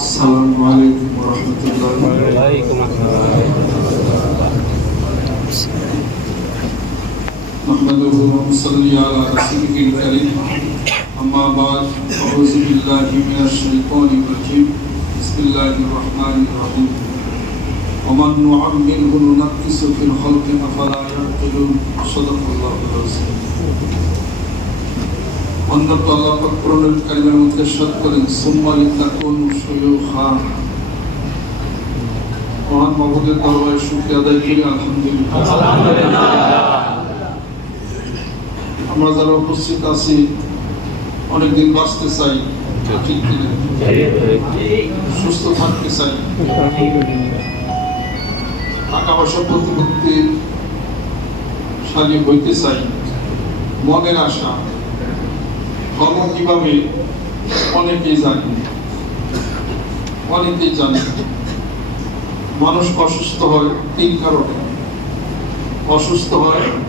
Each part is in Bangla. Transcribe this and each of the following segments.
السلام عليكم ورحمة الله وعليكم السلام. نحمده ونصلي على رسوله الكريم أما بعد أعوذ بالله من الشيطان الرجيم بسم الله الرحمن الرحيم ومن نعمره ننقص في الخلق أفلا يعقلون صدق الله العظيم অন্তত আল্লাহ পাক কোরআনুল কারীমের মধ্যে ইরশাদ করেন সুম্মা লিতাকুনু শুয়ুখা। মহান মাবুদের দরবারে শুকরিয়া আদায় করি আলহামদুলিল্লাহ। আমরা যারা উপস্থিত আছি অনেকদিন বাঁচতে চাই, ঠিক কিনা? সুস্থ থাকতে চাই, টাকা পয়সা প্রতিপত্তিশালী হইতে চাই, মনের আশা। কর্ম কিভাবে অনেকেই জানে। মানুষ অসুস্থ হয়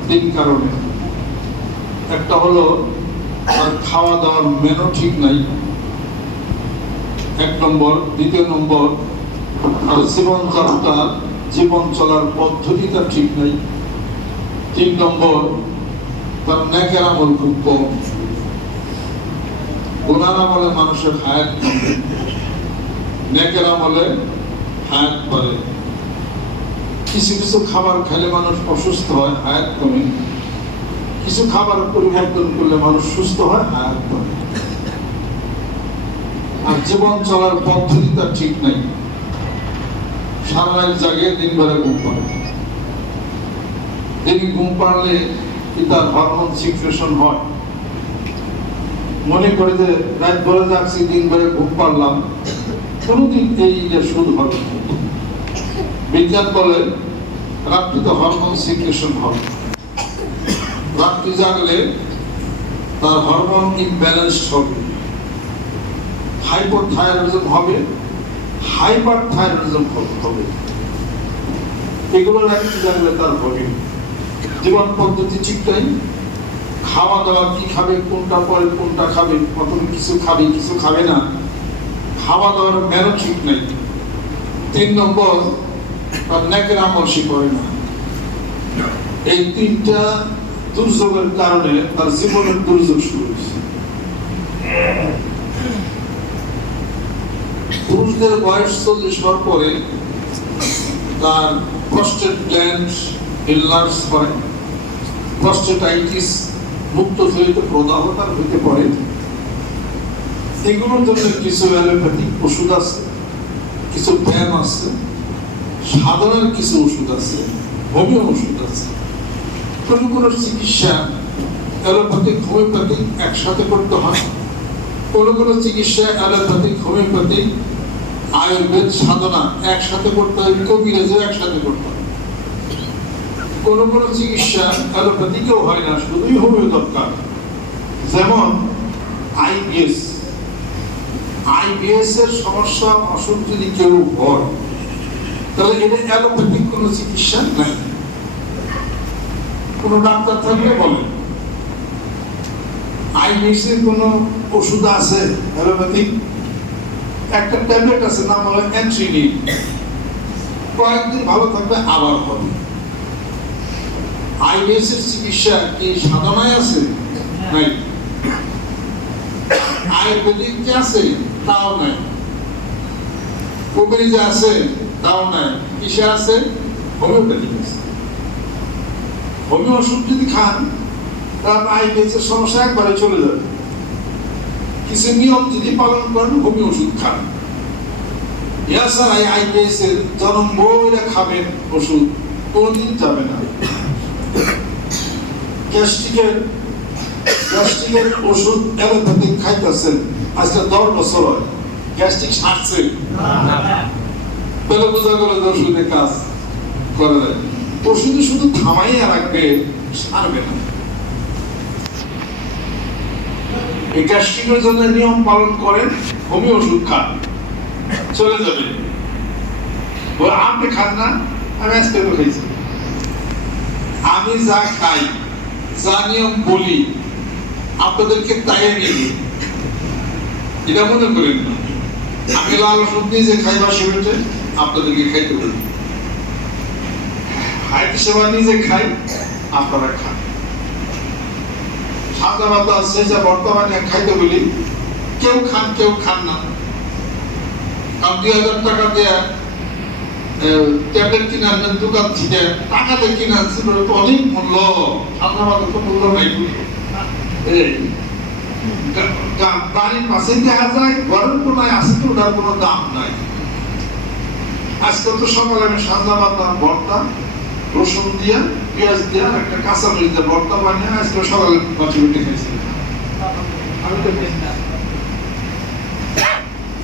তিন কারণে। একটা হলো তার খাওয়া দাওয়ার মেনু ঠিক নাই, এক নম্বর। দ্বিতীয় নম্বর, তার জীবন চলার পদ্ধতিটা ঠিক নাই। তিন নম্বর, তার নেকের আমল খুব কম। গুনার আমলে মানুষের হায়াত কমে, নেকের আমলে হায়াত বাড়ে। কিছু কিছু খাবার খেলে মানুষ অসুস্থ হয়, হায়াত কমে। কিছু খাবার পরিবর্তন করলে মানুষ সুস্থ হয়, হায়াত বাড়ে। আর জীবন চলার পদ্ধতিটা ঠিক নাই। সারা রাত জাগে, দিন ভরে ঘুম পাড়ে। দিনে ঘুম পাড়লে কি তার হরমোন সিক্রেশন হয়? মনে করে যে রাত ভরে যাচ্ছি, দিন ভরে ঘুম পারলাম, কোনদিন এই সুদ হবে। বিজ্ঞান বলে রাত্রিতে হরমোন সিক্রেশন হবে। রাত্রি জাগলে তার হরমোন ইমব্যালেন্সড হবে, হাইপোথাইরয়েডিজম হবে, হাইপারথাইরয়েডিজম হবে। এগুলো রাত্রি জাগলে তার হবে। জীবন পদ্ধতি ঠিক নাই। খাওয়া দাওয়া কি খাবে, কোনটা পরে কোনটা খাবে, কত কিছু খাবে, কিছু খাবে না, খাওয়া দাওয়ার মেনু ঠিক নাই। তিন নম্বর, তার নেকের আমল সে করে না। এই তিনটা দুর্যোগের কারণে তার জীবনের দুর্যোগ শুরু হয়েছে। পুরুষদের বয়স 40 হওয়ার পরে তার প্রস্টেট গ্ল্যান্ড ইলনার্স হয়, প্রস্টেটাইটিস, মুক্তজনিত প্রদাহ তার হতে পারে। এগুলোর জন্য কিছু অ্যালোপ্যাথিক ওষুধ আছে, কিছু ব্যায়াম আছে, সাধারণ কিছু ওষুধ আছে, হোমিও ওষুধ আছে। কোনো কোনো চিকিৎসা অ্যালোপ্যাথিক হোমিওপ্যাথিক একসাথে করতে হয়। কোনো কোনো চিকিৎসা অ্যালোপ্যাথিক হোমিওপ্যাথিক আয়ুর্বেদ সাধনা একসাথে করতে হয়, কবিরাজও একসাথে করতে হয়। কোনো কোনো চিকিৎসা অ্যালোপ্যাথিকেও হয় না, শুধুই হোমিও দরকার। যেমন আইবিএস এর সমস্যা অসুখ যদি কেউ হয়, তাহলে এটা অ্যালোপ্যাথিক কোনো চিকিৎসা নাই। কোনো ডাক্তার থাকলে বলেন আইবিএস এর কোনো ওষুধ আছে অ্যালোপ্যাথিক? একটা ট্যাবলেট আছে, নাম হলো অ্যান্ট্রিনিন। কয়েকদিন ভালো থাকবে, আবার হবে। আইবিএস এর চিকিৎসা কি সাধনায় আছে? নাই। আয়ুর্বেদিক যে আছে তাও নাই, কবিরাজে আছে তাও নাই। কিসে আছে? হোমিওপ্যাথিক আছে। হোমিও ওষুধ যদি খান, তাহলে আইবিএস এর সমস্যা একবারে চলে যাবে। কিছু নিয়ম যদি পালন করেন, হোমিও ওষুধ খান। এছাড়া আইবিএস এর জনম বইরা খাবেন ওষুধ, কোনদিন যাবে না। গ্যাস্ট্রিকের ওষুধ অ্যালোপ্যাথিক খাইতেছেন, আজকে 10 বছর হয়, গ্যাস্ট্রিক সারছে? তাহলে বোঝা গেল যে ওষুধে কাজ করে না। ওষুধে শুধু থামাইয়া রাখবে, সারবে না। এই গ্যাস্ট্রিকের জন্য নিয়ম পালন করেন, হোমিও ওষুধ খান, চলে যাবে। আপনি খান না, আমি আজকে তো খাইছি। আমি যা খাই, যা নিয়ম বলি, আপনাদেরকে তাই নিয়ে এটা মনে করেন না। আমি লাল ওষুধ নিজে খাই বাসি পেটে, আপনাদেরকে খাইতে বলি। হায়াত সেবা নিজে খাই, আপনারা খান। সাদা মাতা আছে যা বর্তমানে খাইতে বলি, কেউ খান কেউ খান না। কারণ 2000 টাকা দিয়ে ট্যাবলেট কিনে আনবেন দোকান থেকে, টাকাতে কিনে আনছেন অনেক মূল্য, সাদা মাতা তো মূল্য নাই। বাড়ির পাশে দেখা যায় ঘরের কোনায় আছে তো ওটার কোনো দাম নাই। আজকে তো সকালে আমি সাদা মাতা ভর্তা, রসুন দিয়া পেঁয়াজ দিয়া একটা কাঁচা মরিচ দিয়ে ভর্তা বানিয়ে আজকে সকালে বাসি রুটি খাইছি। আমি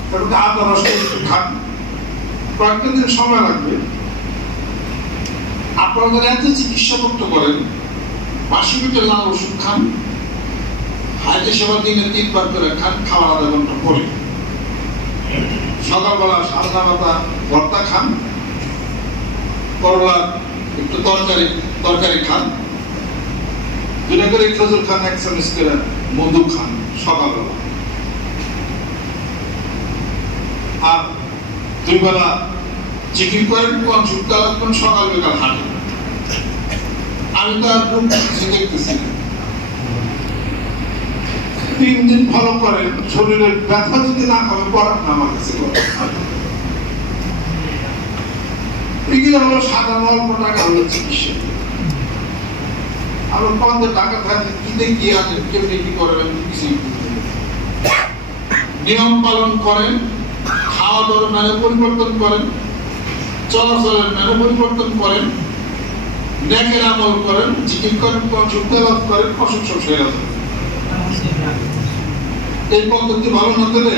তো আদা রসুন একটু খান, কয়েকটা দিন সময় লাগবে। আপনারা যারা এত চিকিৎসা করতে করেন, বাসি পেটে লাল ওষুধ খান, হায়াতে সেবা দিনে 3 বার করে খান, খাওয়ার আধা ঘন্টা পরে। সকালবেলা সাদা মাতা ভর্তা খান, করলা একটু তরকারি খান, 2টা করে খেজুর খান, 1 চামচ করে মধু খান সকালবেলা। আর 2 বেলা চিকেন করেন, কোন শুক্তা কোন সকাল বিকাল হাঁটেন। আমি তো আর কিছু দেখতেছি না। 3 দিন ফলো করেন, শরীরের ব্যথা যদি না কমে পড়ান না আমার কাছে এগুলো হলো সাধারণ অল্প টাকা হলো চিকিৎসা। আবার কত টাকা থাকলে কিনে কি আনেন, কেমনি কি করবেন কিছুই নিয়ম পালন করেন, খাওয়া দাওয়ার মেনু পরিবর্তন করেন, চলাচলের মেনু পরিবর্তন করেন, নেকের আমল করেন, জিকির করেন, তেলাওয়াত করেন, অসুখ সব সেরে যাবে। এই পদ্ধতি ভালো না দিলে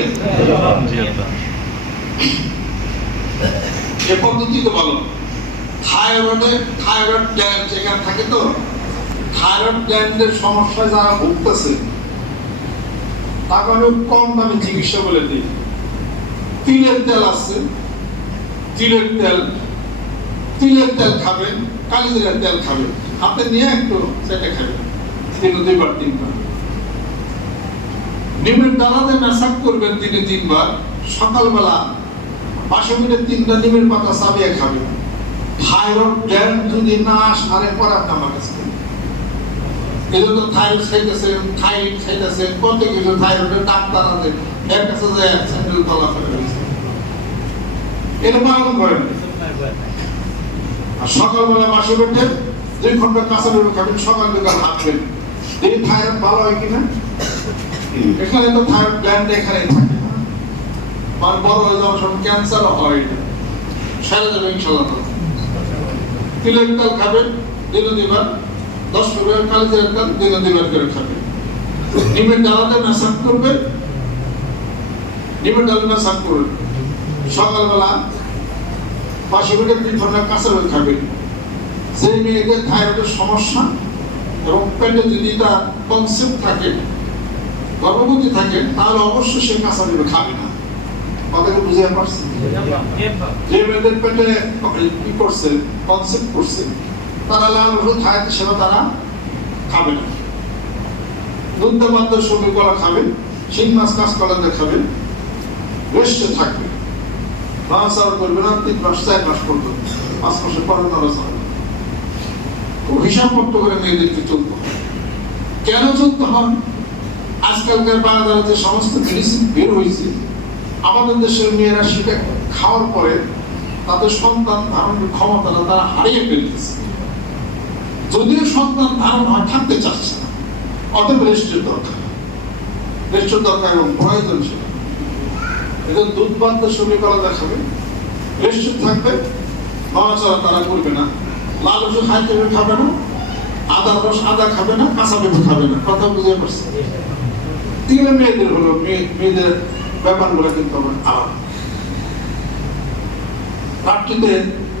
এই পদ্ধতি তো ভালো। থাইরয়েড গ্ল্যান্ড যেখানে থাকে, তো থাইরয়েড গ্ল্যান্ডের সমস্যায় যারা ভুগতেছে তাকে আমি কম দামে চিকিৎসা বলে দিই। তিলের তেল আছে, তিলের তেল খাবেন, কালিজিরার তেল খাবেন, হাতে নিয়ে একটু সেটা খাবেন 2 বার 3 বার। নিমের ডালাতে ম্যাসাজ করবেন দিনে 3 বার। সকালবেলা 5 মিনিট 3টা নিমের পাতা চাবিয়ে খাবেন। থাইরয়েড গ্ল্যান্ড যদি না সারে পরে আপনি আমার কাছে এজন্য থাইরয়েড খাইতেছে কত কিছু থাইরয়েডের ডাক্তার আছে, এর কাছে যায় স্যান্ডেল তলা ফেলে দিচ্ছে। এটা পালন করেন। আর সকালবেলা বাসি পেটে 2 ঘন্টা কাঁচা লেবু খাবেন, সকাল বিকাল হাঁটবেন। এই থাইরয়েড ভালো হয় কিনা? এখানে তো থাইরয়েড গ্ল্যান্ড এখানে থাকে, আর বড় হয়ে যাওয়ার সময় ক্যান্সার হয়, সেরে যাবে ইনশাআল্লাহ। তিলের তেল খাবেন দিনে 2 বার, 10 ফেব্রুয়ারি কালিজিরার তেল দিনে 2 বার করে খাবেন। নিমের ডালাতে ম্যাসাজ করবেন, নিমের ডালে ম্যাসাজ করবেন। সকালবেলা 5 মিনিট 2 ঘন্টা কাঁচা লেবু খাবেন। সেই মেয়েদের থাইরয়েডের সমস্যা এবং পেটে যদি এটা কনসেপ্ট থাকে, গর্ভবতী থাকে, তাহলে অবশ্যই সে কাঁচা লেবু খাবে না। কথাকে বুঝে পারছি? যে মেয়েদের পেটে কি করছে, কনসেপ্ট করছে, তারা লাল ওষুধ হায়াতে সেবা তারা খাবে না। দুধ বাধ্য সবজি কলা খাবেন, শিং মাছ কাঁচকলা খাবেন, রেস্টে থাকবে, নড়াচড়া করবে না 3 মাস 4 মাস পর্যন্ত। 5 মাসের পরে নড়াচড়া হিসাব পত্র করে মেয়েদেরকে চলতে হয়। কেন চলতে হয়? আজকালকার বাজারে যে সমস্ত মেডিসিন বের হয়েছে, আমাদের দেশের মেয়েরা সেটা খাওয়ার পরে তাদের সন্তান ধারণের ক্ষমতাটা তারা হারিয়ে ফেলতেছে। যদিও সন্তান ধারণ হয়, থাকতে চাচ্ছে না, অতএব রেস্টের দরকার এবং প্রয়োজন ছিল। এটা দুধ বাধ্য সবজি কলা দেখাবে, রেস্টে থাকবে, নড়াচড়া তারা করবে না, লাল ওষুধ খাইতে খাবে না, আদা খাবে না, কাঁচা লেবু খাবে না। কথা বুঝে পারছি? এগুলো মেয়েদের হলো, মেয়েদের ব্যাপারগুলো কিন্তু আমার আলাদা। রাত্রিতে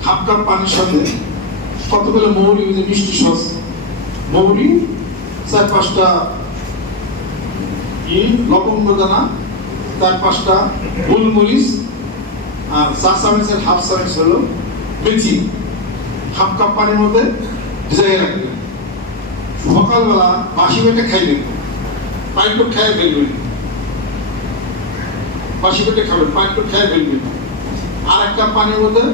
1/2 কাপ পানির সাথে কতগুলো মৌরি, মিষ্টি সস, মৌরি 4-5টা লবঙ্গ দানা, 4-5টা গোলমরিচ, আর 4 চামচের 1/2 চামচ হলো মেথি, 1/2 কাপ পানির মধ্যে ভিজাই রাখবেন। সকালবেলা বাসি পেটে খাইবেন, পাইপ খেয়ে ফেলবেন। বাসি পেটে খাবেন, পানিটা খেয়ে ফেলবেন। আর এক কাপ পানির মধ্যে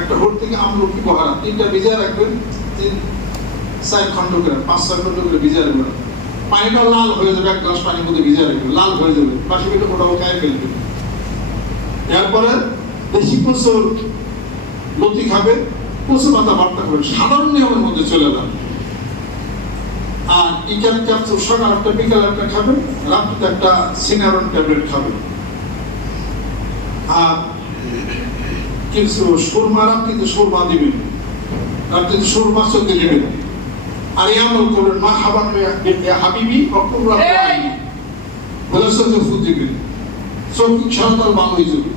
একটা হোট থেকে আমলকি বহারা 3টা ভিজিয়ে রাখবেন, 3-4 খন্ড করে 5-6 খন্ড করে ভিজিয়ে রাখবেন। পানিটা লাল হয়ে যাবে, এক গ্লাস পানির মধ্যে ভিজিয়ে রাখবেন, লাল হয়ে যাবে, বাসি পেটে ওটাও খেয়ে ফেলবেন। এরপরে দেশি কচুর লতি খাবে, কচু পাতা ভর্তা খাবে, সাধারণ নিয়মের মধ্যে চলে যাবে। আর ইকাল ক্যাপসুল সকাল একটা বিকাল একটা খাবেন, রাত্রিতে একটা সিনারন ট্যাবলেট খাবেন। আর কিছু সুরমা রাত্রিতে সুরমা দিবেন, রাত্রিতে সুরমা চোখে দিবেন। আর এই আমল করবেন, মা হাবান হাবিবি অকুরা বলে চোখে ফুট দিবেন, চোখ সারাতাল ভালো হয়ে যাবে।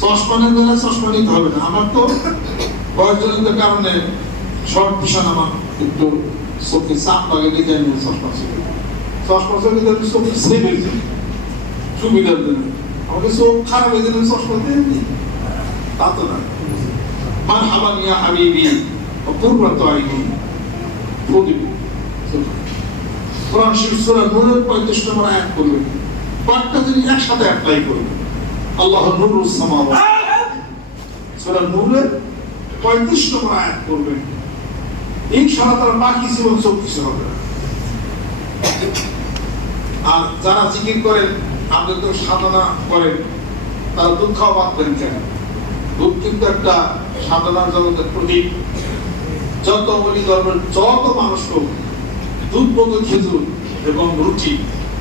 চশমানের দ্বারা চশমা নিতে হবে না। আমার তো বয়সজনিত কারণে শর্ট ভিশন, আমার একটু চোখে চাপ লাগে, দেখে আমি চশমা চোখে চোখে সেভ হয়ে যায় সুবিধার জন্য। আমাকে চোখ খারাপ হয়ে গেলে চশমা দিয়ে দিই, তা তো না। মান হাবানিয়া হাবিবি অপূর্বত আইনি কোরআন শরীফ সূরা নূরের 35 নম্বর আয়াত করবেন, পাঁচটা যদি একসাথে অ্যাপ্লাই করবেন। আল্লাহু নূরুস সামাওয়াত, সূরা নূরের 35 নম্বর আয়াত করবেন, ইনশাআল্লাহ তার বাকি জীবন সব কিছু হবে। আর যারা জিকির করেন, আপনি তো সাধনা করেন, তারা দুধ খাওয়া বাদ দেন কেন? দুধ কিন্তু একটা সাধনার জগতের প্রতীক। যত বলি ধর্মের যত মানুষ হোক, দুধ, মধু, খেজুর এবং রুটি,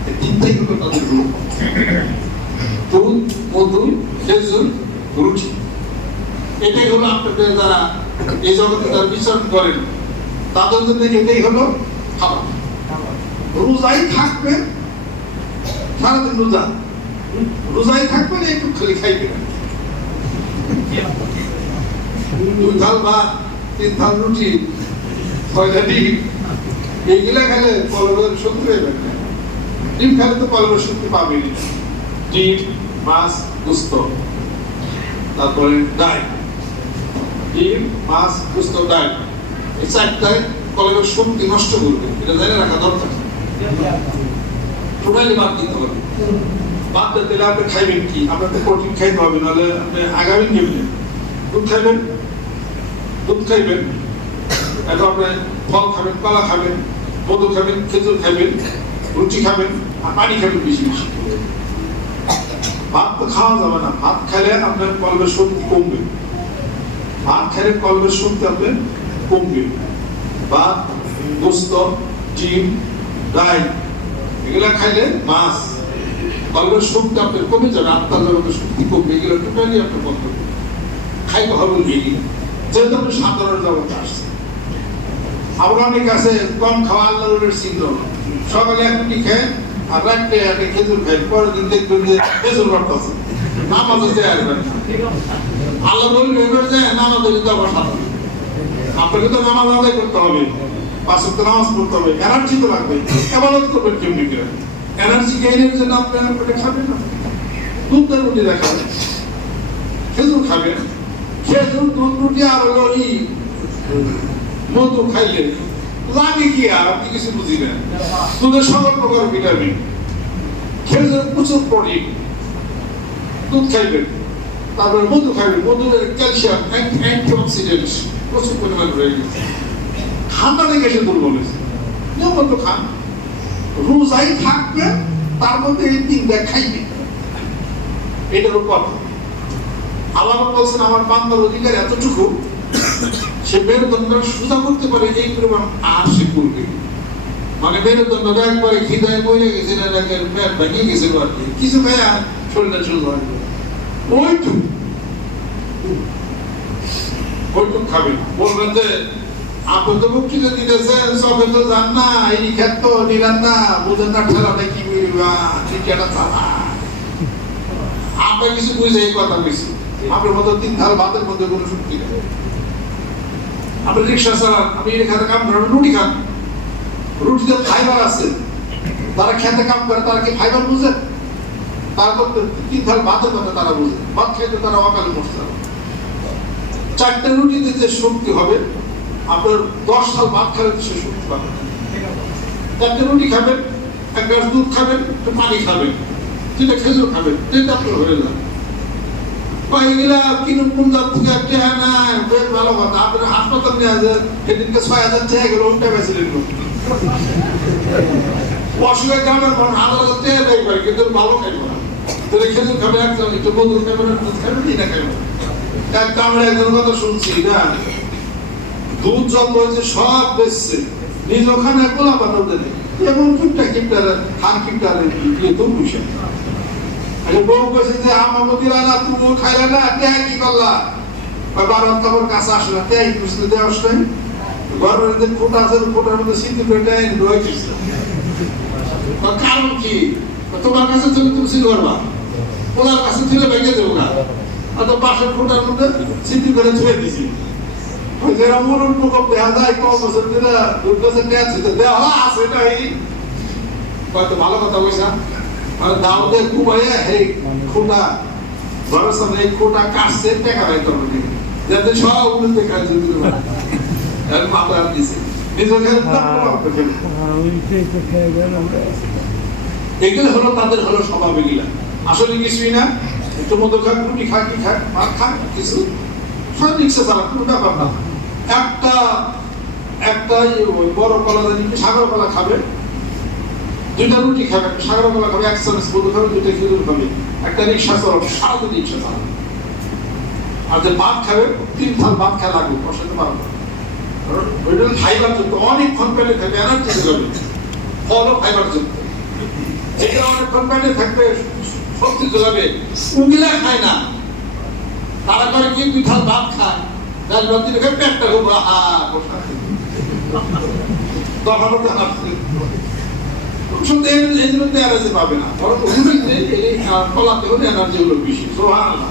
এই তিনটাই হলো তাদের রূপ। দুধ, মধু, খেজুর, রুটি, এটাই হলো আপনাদের যারা এই জগতে যারা বিচার করেন, তাদের জন্য এটাই হলো খাবার। রোজাই থাকবেন, সারাদিন রোজাই থাকবেন, একটু খালি খাইবেন, 2 থাল ভাত, 3 থাল রুটি, 6টা ডিম, এইগুলা খেলে কলমের শক্তি পাবেন না। ডিম খেলে তো কলমের শক্তি পাবেন। ডিম, মাছ, গোস্ত, তারপরে ডাল, ডিম, মাছ, গোস্ত, ডাল, এই 4টায় কলমের শক্তি নষ্ট করবে, এটা জেনে রাখা দরকার। টোটালি বাদ দিতে হবে। বাদ দিলে আপনি খাইবেন কি? আপনাকে প্রোটিন খাইতে হবে, নাহলে আপনি আগামী কেমনি? দুধ খাইবেন, এখন আপনি ফল খাবেন, কলা খাবেন, মধু খাবেন, খেজুর খাবেন, রুটি খাবেন, আর পানি খাবেন বেশি বেশি। ভাত তো খাওয়া যাবে না, ভাত খাইলে আপনার কলমের শক্তি কমবে, ভাত খাইলে কলমের শক্তি আপনার কমবে। ভাত, গোস্ত, ডিম, ডাল, এগুলা খাইলে মাছ, কলমের শক্তি আপনার কমে যাবে, আত্মার জগতের শক্তি কমবে। এগুলো টোটালি আপনার বন্ধ করবে, খাইতে হবে এগুলো, যেহেতু আপনি সাধারণ জগতে আসছে। আবার অনেক আছে কম খাওয়া আল্লাহর চিহ্ন, সকালে এক রুটি খেয়ে আর রাত্রে একটা খেজুর খাই, পরের দিন দেখবেন যে খেজুর বাড়তেছে, নামাজে যায় আসবেন। আল্লাহ বলবে এবার যে নামাজে যেতে আবার সাধারণ, আপনাকে তো নামাজ আদায় করতে হবে, 5 ওয়াক্ত নামাজ পড়তে হবে, এনার্জি তো লাগবে। ইবাদত করবেন কেমনি করে? এনার্জি গেইনের জন্য আপনি পেটে খাবেন না, দুধ রুটি খাবেন, খেজুর খাবেন, খেজুর, দুধ, রুটি আর হলো মধু খাইলে লাগে কি? আর আপনি কিছু বুঝি না। দুধের সকল প্রকার ভিটামিন, খেজুর প্রচুর প্রোটিন, দুধ খাইবেন, তারপরে মধু খাইবেন, মধুর ক্যালসিয়াম, অ্যান্টিঅক্সিডেন্ট প্রচুর পরিমাণ রয়ে গেছে। ঠান্ডা লেগে এসে দুর্বল হয়েছে, নিয়মিত খান, রোজাই থাকবেন, তার মধ্যে এই 3টা খাইবেন, এটার উপর আল্লাহ বলছেন আমার বান্দার অধিকার এতটুকু, সে মেরুদণ্ডটা সোজা করতে পারে এই পরিমাণ আর সে করবে। মানে মেরুদণ্ডটা একবারে খিদায় বইয়ে গেছে, পেট ভেঙে গেছে, কিছু খায়া শরীরটা সোজা হয়ে যাবে, ওইটুক খাবেন। বলবেন যে আপনি তো বক্তৃতা দিতেছেন, সবে তো যান না, এই ক্ষেত্র নিরান না, বুঝেন না ঠেলাটা কি করবা, ঠিকাটা চালা, আপনার কিছু বুঝে এই কথা বেশি। আপনার মতো 3 থাল ভাতের মধ্যে কোনো শক্তি নেই। আপনি রিক্সা চালান, আপনি এখানে কাম করেন, রুটি খান, রুটিতে ফাইবার আছে, তারা খেতে কাম করে, তারা কি ফাইবার বুঝে? তারপর 3 থাল ভাতের মধ্যে তারা বুঝে, ভাত খাইতে তারা অকালে মরতে হবে। 4টা রুটিতে যে শক্তি হবে, আপনার 10 থাল ভাত খেলে সে শক্তি পাবেন। 4টা রুটি খাবেন, 1 গ্লাস দুধ খাবেন, একটু পানি খাবেন, যেটা খেজুর খাবে যেটা আপনার হয়ে যাবে পাইগিলা কিনুন কোন জাত থেকে একটা না বেশ ভালো কথা আপনার হাসপাতাল নিয়ে আসে সেদিনকে 6,000 টাকা গেল উল্টা বেঁচেলেন অসুখে গ্রামের মানুষ 1,000 টাকা ব্যয় করে কিন্তু ভালো খাইবে না তাহলে খেজুর খাবে একজন একটু মধুর খাবে না দুধ খাবে কি না খাবে এক গ্রামের একজন কথা শুনছি না দুধ যত হয়েছে সব বেচছে নিজ ওখানে গোলা পাতা দেয় এমন কিপটা হার কিপটা দিয়ে তো বুঝে বউ কইছে যে আমার দিলা না তুমি খাইলা না টেয়া কি করলা বারণ কাপড় কাছে আসে না টেয়া কি করছিলে দেওয়া আসলে ঘরের যে ফোটা আছে ফোটার মধ্যে সিদ্ধি করে টেয়া রয়ে গেছে কারণ কি তোমার কাছে তুমি সিদ্ধ করবা ওনার কাছে তুলে ভেঙে দেবো না অত পাশের ফোটার মধ্যে সিদ্ধি করে ধুয়ে দিছি ওই যে মরুর প্রকোপ দেখা যায় কম বছর দিলে দুধ গাছের টেয়া ছিতে দেওয়া আছে এটাই হয়তো ভালো কথা বলছা আর দাউদে কুবাইয়া এই খোটা ঘরের সামনে এই খোটা কাটছে টাকা বাই করবে যাতে সব উন্নতি কাজ দিতে পারে আর মাথা দিছে নিজেকে এগুলো হলো তাদের হলো স্বভাব এগুলা আসলে কিছুই না একটু মধু খাক রুটি খাক কি খাক ভাত খাক কিছু সব রিক্সা চালা কোনো ব্যাপার না একটা বড় কলা সাগর কলা খাবে দুইটা রুটি খাবে একটা সাগর কলা খাবে এক চামচ মধু খাবে দুইটা খেজুর খাবে একটা রিক্সা চালাবে সারাদিন রিক্সা চালাবে আর যে ভাত খাবে 3 থাল ভাত খাওয়া লাগবে বসাতে পারবে ওইটা ফাইবার যুক্ত অনেকক্ষণ পেলে থাকবে এনার্জি যাবে ফলও ফাইবার যুক্ত যেটা অনেকক্ষণ পেলে থাকবে শক্তি যোগাবে উগিলা খায় না তারা করে কি 2 থাল ভাত খায় ডাল ভাত দিলে পেটটা খুব আহা বসা তখন তো হাসছে শুধু এই জন্য এনার্জি পাবে না বরং এই কলাতে হলে এনার্জি হলো বেশি সুবহানাল্লাহ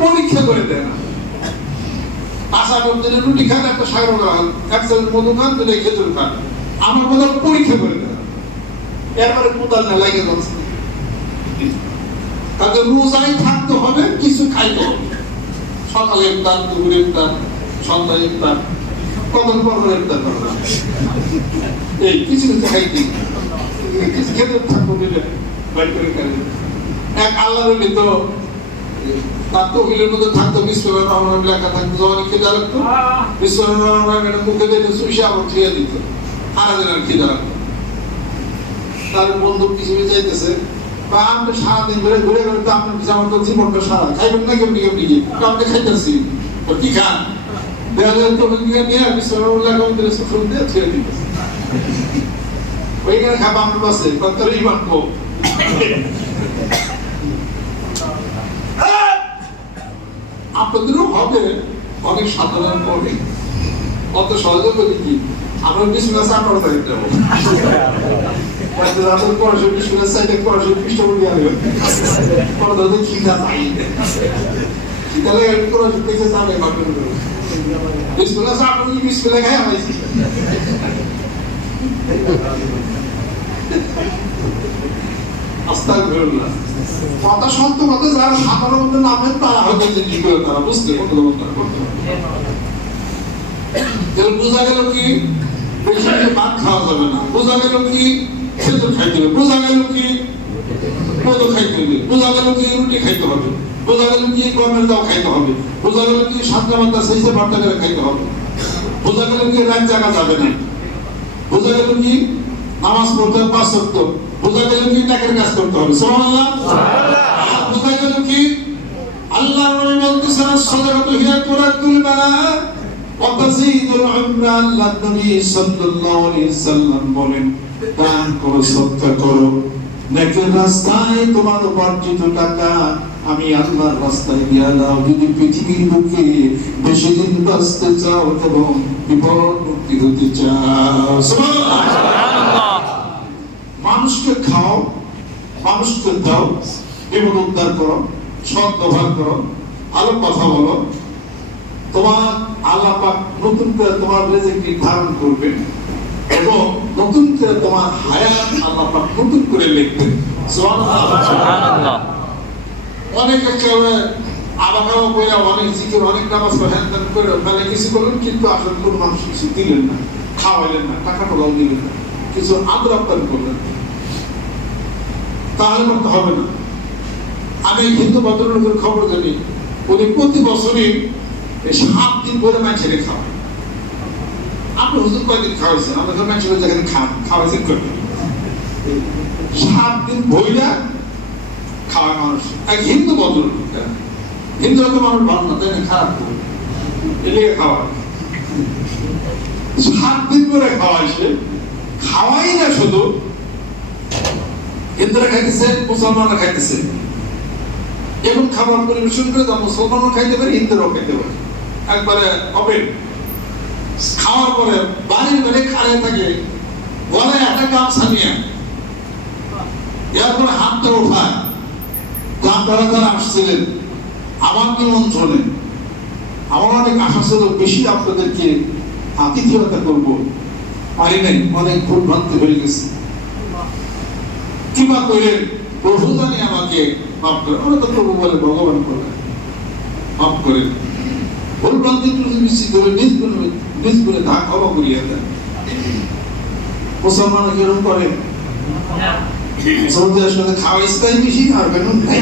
পরীক্ষা করে দেয় না আশা করতে রুটি খান একটা সাগর খান এক চামচ মধু খান দুটো খেজুর খান আমার কথা পরীক্ষা করে দেয় এরপরে কোদাল না লাগে যাচ্ছে তাদের রোজাই থাকতে হবে কিছু খাইতে হবে সকালে ইফতার দুপুরে ইফতার সন্ধ্যায় ইফতার কখন পর ইফতার করবে এই কিছু কিছু খাইতে কিছু খেতে থাকবো দিলে বাইর করে খাই এক আল্লাহর তো তার তহবিলের মধ্যে থাকতো বিশ্বনাথ রহমান লেখা থাকতো যখন খিদা রাখতো বিশ্বনাথ রহমান মুখে দেখে সুইসে আবার খেয়ে দিত সারাদিন আর খিদা রাখতো তার বন্ধু কিছু চাইতেছে বা আমরা সারাদিন ধরে ঘুরে ঘুরে তো আপনার কিছু আমার তো জীবনটা সারা খাইবেন না কেমনি কেমনি গিয়ে আপনি খাইতেছি কি খান দেখা যায় তহবিল নিয়ে বিশ্বনাথ রহমান লেখা মন্দিরে সুফল দিয়ে ছেড়ে দিতেছে ওইখানে খাবা আমার বাসে কত ইমান কো আপনাদেরও হবে অনেক সাধারণ পড়ে অত সহজে বলি কি আমরা বিশ্বনাথ আপনারা তাই যাবো রাতের পড়াশোনা বিশ্বনাথ সাইডে পড়াশোনা পৃষ্ঠপতি আনবে পড়া খিদা চাই খিদা লাগে পড়াশোনা দেখে যাবে ভাববেন বিশ্বনাথ আপনি বিশ্বনাথ খাই হয়েছি আস্তাগফিরুল্লাহ কথা সত্য কথা যারা সাধারণ মধ্যে নামে তারা হয়তো জিনিস করে তারা বুঝতে করতে বোঝা গেল কি বেশি ভাত খাওয়া যাবে না বোঝা গেল কি খেজুর খাইতে হবে বোঝা গেল কি মধু খাইতে হবে বোঝা গেল কি রুটি খাইতে হবে বোঝা গেল কি গমের দাও খাইতে হবে বোঝা গেল কি সাতটা মাত্রা সেইসে বার্তা করে খাইতে হবে বোঝা গেল কি রাত জাগা যাবে না বোঝা গেল কি নামাজ পড়তে 5 ওয়াক্ত বোঝা গেল কি টাকার কাজ করতে হবে সুবহানাল্লাহ আর বোঝা গেল কি আল্লাহর নবী বলতেছেন সাদাকাতু হিয়া তুরাতুল বালা ওয়া তাজিদুল উমরা আল্লাহর নবী সাল্লাল্লাহু আলাইহি সাল্লাম বলেন দান করো সদকা করো নেকের রাস্তায় তোমার উপার্জিত টাকা আমি আল্লাহর রাস্তায় দিয়া দাও যদি পৃথিবীর বুকে বেশি দিন বাঁচতে চাও এবং বিপদ মুক্তি হতে চাও সুবহানাল্লাহ মানুষকে খাও মানুষকে দাও এবং উদ্ধার করো সৎ ব্যবহার করো আলো কথা বলো তোমার আল্লাহ পাক নতুন করে তোমার রিজিক নির্ধারণ করবেন এবং নতুন করে তোমার হায়াত আল্লাহ পাক নতুন করে লিখবেন সুবহানাল্লাহ অনেক কেউ আবাকাও কইরা অনেক জিকির অনেক নামাজ পড়েন করে মানে কিছু করলেন কিন্তু আসলে কোনো মানুষ কিছু দিলেন না খাওয়াইলেন না টাকা টাকাও দিলেন না কিছু আদর আপ্যায়ন করলেন তাহলে করতে হবে না। আমি হিন্দু ভদ্রলোকের খবর জানি, উনি প্রতি বছরই 7 দিন করে মানুষের খাওয়ায়। আপনি হুজুর কয়দিন খাওয়াইছেন? আমাদের মানুষের যেখানে খান খাওয়াইছেন কয়দিন? 7 দিন বইরা খাওয়ায় মানুষ। এক হিন্দু ভদ্রলোক, হিন্দু তো মানুষ ভালো না, তাই না? খারাপ এলে খাওয়ায় 7 দিন করে খাওয়াইছে। খাওয়াই না শুধু, হিন্দুরা খাইতেছে, মুসলমানরা খাইতেছে। এবং খাবার পরিবেশন করে তো মুসলমানও খাইতে পারে, হিন্দুরাও খাইতে পারে। একবারে ওপেন। খাওয়ার পরে বাড়ির বাড়ি খাড়ায় থাকে, গলায় একটা গামছা নিয়ে, এরপরে হাতটা ওঠায়। আপনারা যারা আসছিলেন আমার নিমন্ত্রণে, আমার অনেক আশা ছিল বেশি আপনাদেরকে আতিথেয়তা করবো, পারি নাই, অনেক ভুল ভ্রান্তি হয়ে গেছে। কিবা করে প্রভু জানি আমাকে মাফ করে। আমরা তো প্রভু বলে ভগবান করে মাফ করে। ভুল ভ্রান্তি মিষ্টি করে নিজ গুণে ধাক ক্ষমা করিয়া দেন। মুসলমানরা কিরকম করে? মুসলমানদের সাথে খাওয়াইছে তাই বেশি, আর কেন নাই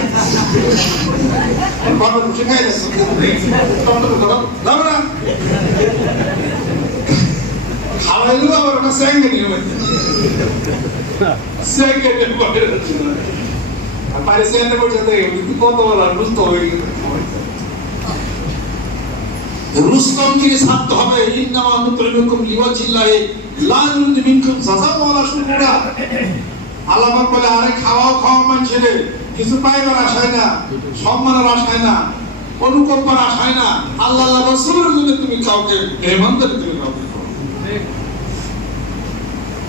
বাবা উঠে খাই খাওয়াইলেও আবার ওটা স্যাঙ্গে নিয়ে রুস্তমকে ছাড়তে হবে। ইন্নামা নুতইমুকুম লিওয়াজিল্লাহি লা নুরিদু মিনকুম জাযাআন ওয়ালা শুকুরা। আল্লাহ পাক বলে, আরে খাওয়াও মানুষের, কিছু পাইবার আশায় না, সম্মানের আশায় না, অনুকম্পার আশায় না, আল্লাহ রাসূলের জন্য তুমি কাউকে মেহমানদের তুমি কাউকে খাও।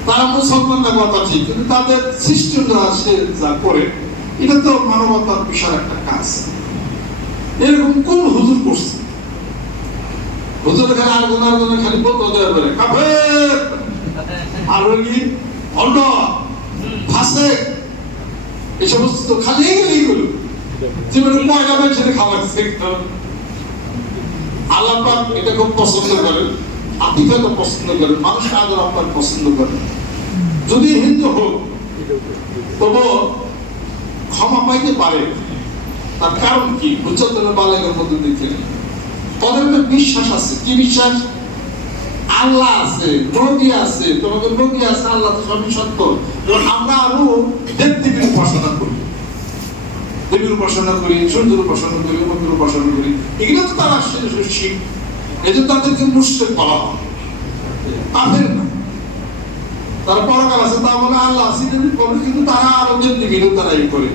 তারা মুসলমানরা কথা ঠিক, কিন্তু তাদের সিস্টেমটা সে যা করে, এটা তো মানবতার বিশাল একটা কাজ। এরকম কোন হুজুর করছে? হুজুর খালি আরেকজনের খালি বলতে দেওয়া করে কাফের, আর কি ভণ্ড, ফাসেক, এই সমস্ত খালি এইগুলো জীবনে ময়লা মানুষের খাওয়াচ্ছে। আল্লাহ পাক এটা খুব পছন্দ করেন, আতিথেয়তা পছন্দ করেন, মানুষকে আদর আপ্যায়ন পছন্দ করেন। যদি হিন্দু হোক তবু ক্ষমা পাইতে পারে। তার কারণ কি? হুজ্জাতুল বালিগের মধ্যে দেখেন তাদের একটা বিশ্বাস আছে। কি বিশ্বাস? আল্লাহ আছে, নবী আছে, তোমাদের নবী আছে, আল্লাহ তো সবই সত্য। এবং আমরা আরো দেবদেবীর উপাসনা করি, দেবীর উপাসনা করি, সূর্যের উপাসনা করি, অমুকের উপাসনা করি। এগুলো তো তারা শিখ, এই জন্য তাদেরকে মুশরিক বলা হয়, কাফের না। তারা পরকাল আছে, তা বলে আল্লাহ আছে, কিন্তু তারা আরো দেবদেবীরও তারা এই করে।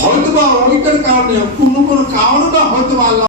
হয়তো বা ওইটার কারণে কোনো কারণে হয়তো আল্লাহ